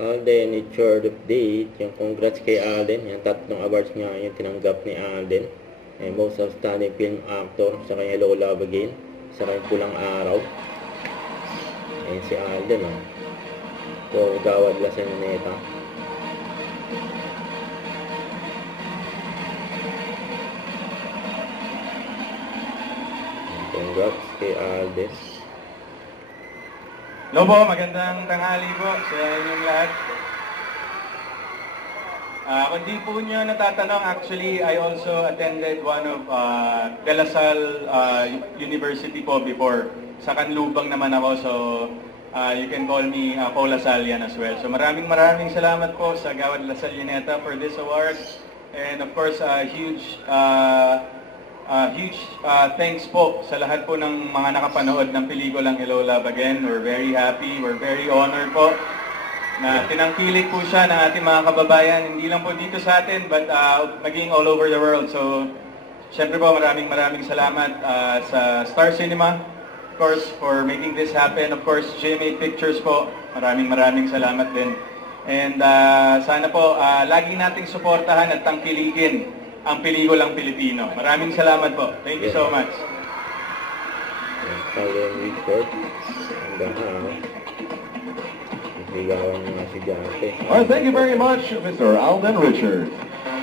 Alden, it's your update. Yung congrats kay Alden. Yung 3 awards niya yung tinanggap ni Alden. Most Outstanding Film Actor, sa kanya Hello Love Again, sa kanya Pulang Araw. Ayan si Alden, oh. So, Gawad La Senoneta. Congrats kay Alden. Hello po, magandang tanghali po sa inyong lahat. Kung di po nyo natatanong, actually, I also attended one of De La Salle University po before. Sa Canlubang naman ako, so you can call me Paula Salian as well. So maraming salamat po sa Gawad La Salle Luneta for this award. And of course, huge thanks po sa lahat po ng mga nakapanood ng pelikulang Hello Love Again. We're very happy, we're very honored po na tinangkilik po siya ng ating mga kababayan, hindi lang po dito sa atin, but maging all over the world. So, syempre po maraming salamat sa Star Cinema, of course, for making this happen. Of course, GMA Pictures po, maraming salamat din. And sana po, lagi nating suportahan at tangkilikin ang pelikulang Pilipino. Maraming salamat po. Thank you so much. Alden Richard. Hanggang bigawan mga estudyante. All right, thank you very much, Mr. Alden Richards.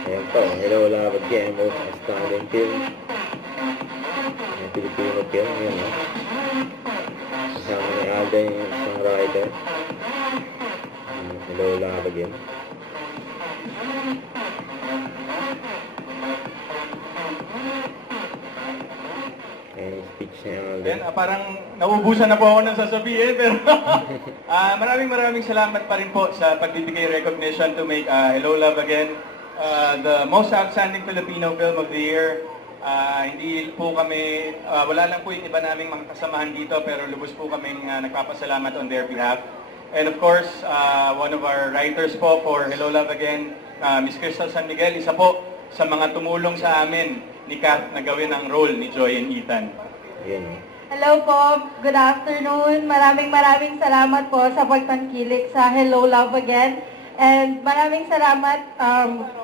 Ayan po, Hello Love Again, Most Outstanding Film. Yung Filipino film, yun, no? Kasama ni Alden yung isang writer. Hello Love Again. Ayan yung speech ni Alden. Then, parang naubusan na po ako ng sasabihin, pero maraming salamat pa rin po sa pagbibigay recognition to make Hello Love Again the most outstanding Filipino film of the year. Hindi po kami, wala lang po yung iba naming mga kasamahan dito, pero lubos po kaming nagpapasalamat on their behalf. And of course, one of our writers po for Hello Love Again, Miss Crystal San Miguel, isa po sa mga tumulong sa amin ni Kath na gawin ang role ni Joy and Ethan. Ayan. Hello po, good afternoon. Maraming salamat po sa pagtangkilik sa Hello Love Again. And maraming salamat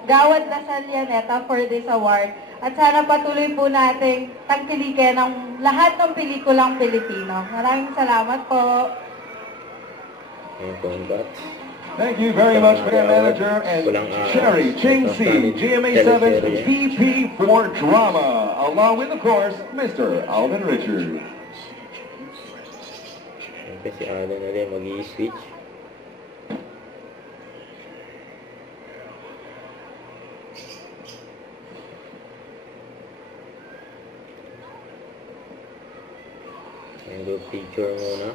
Gawad La Salle Luneta for this award. At sana patuloy po nating tangkilikin ang lahat ng pelikulang Pilipino. Maraming salamat po. Ayan, congrats. Thank you very much, Mayor Manager and Sherry Ching-Si, GMA7 VP for Drama, along with, of course, Mr. Alden Richards. Siyempre si Alden na rin mag-i-switch. Ayan, group picture muna.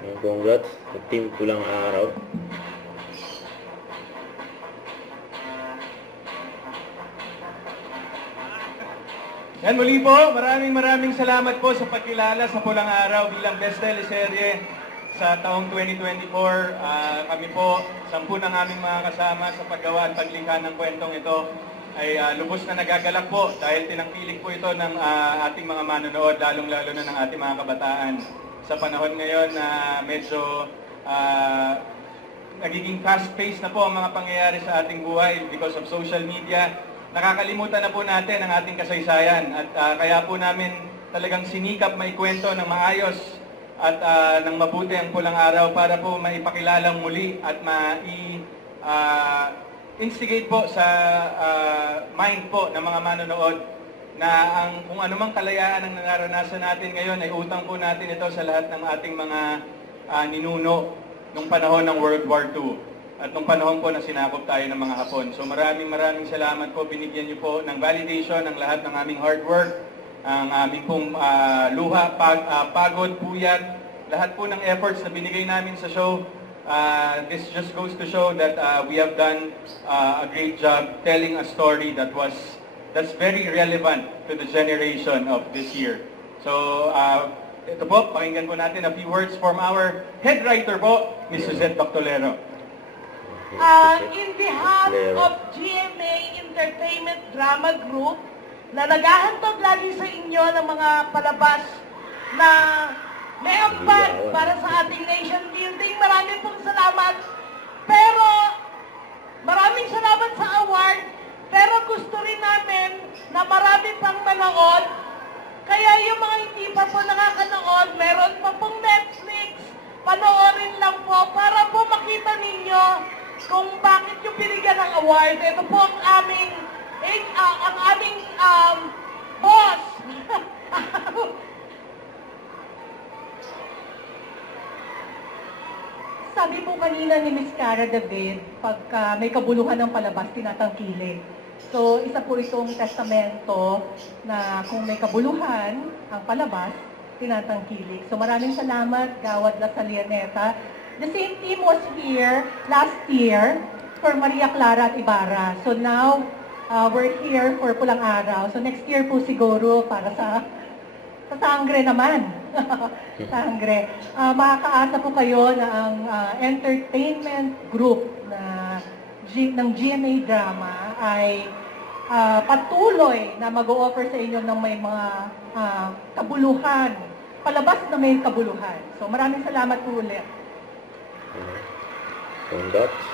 Ayan, congrats sa team Pulang Araw. Yan muli po, maraming salamat po sa pagkilala sa Pulang Araw bilang Best Teleserye sa taong 2024. Kami po, 10 ng aming mga kasama sa paggawa at paglikha ng kwentong ito ay lubos na nagagalak po dahil tinangkilik po ito ng ating mga manonood, lalong-lalo na ng ating mga kabataan. Sa panahon ngayon na medyo nagiging fast-paced na po ang mga pangyayari sa ating buhay because of social media, nakakalimutan na po natin ang ating kasaysayan at kaya po namin talagang sinikap maikwento ng maayos at ng mabuti ang Pulang Araw para po maipakilalang muli at instigate po sa mind po ng mga manonood na ang kung anumang kalayaan ang naranasan natin ngayon ay utang po natin ito sa lahat ng ating mga ninuno nung panahon ng World War II at nung panahon po na sinakop tayo ng mga Hapon. So maraming salamat po. Binigyan niyo po ng validation ang lahat ng aming hard work, ang aming pong luha, pagod, puyat, lahat po ng efforts na binigay namin sa show. This just goes to show that we have done a great job telling a story that's very relevant to the generation of this year. So, ito po, pakinggan po natin a few words from our head writer po, Ms. Suzette Doctolero. In behalf of GMA Entertainment Drama Group, na naghahantog lagi sa inyo ng mga palabas na may ambag para sa nakakanood. Kaya yung mga hindi pa po nakakanood, meron pa pong Netflix. Panoorin lang po para po makita ninyo kung bakit yung binigyan ng award. Ito po ang aming boss. Sabi po kanina ni Miss Cara David, pagka may kabuluhan ng palabas, tinatangkilik. So, isa po itong testamento na kung may kabuluhan ang palabas, tinatangkilik. So, maraming salamat, Gawad Lasalianeta. The same team was here last year for Maria Clara at Ibarra. So now, we're here for Pulang Araw. So next year po siguro para sa sangre naman. Sangre. Makakaasa po kayo na ang entertainment group ng GMA Drama ay patuloy na mag-o-offer sa inyo ng may mga kabuluhan. Palabas na may kabuluhan. So maraming salamat po ulit. Congrats.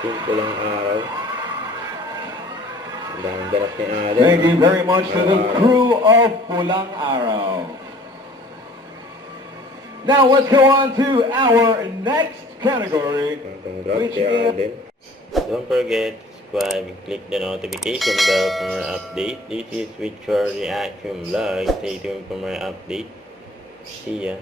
Team Pulang Araw. Ang daming ganap ni Allen. Thank you very much to the crew of Pulang Araw. Now let's go on to our next category. Congrats Which kay is Alden. Don't forget to subscribe and click the notification bell for more update. This is With Your Reaction Vlog. Stay tuned for more update. See ya.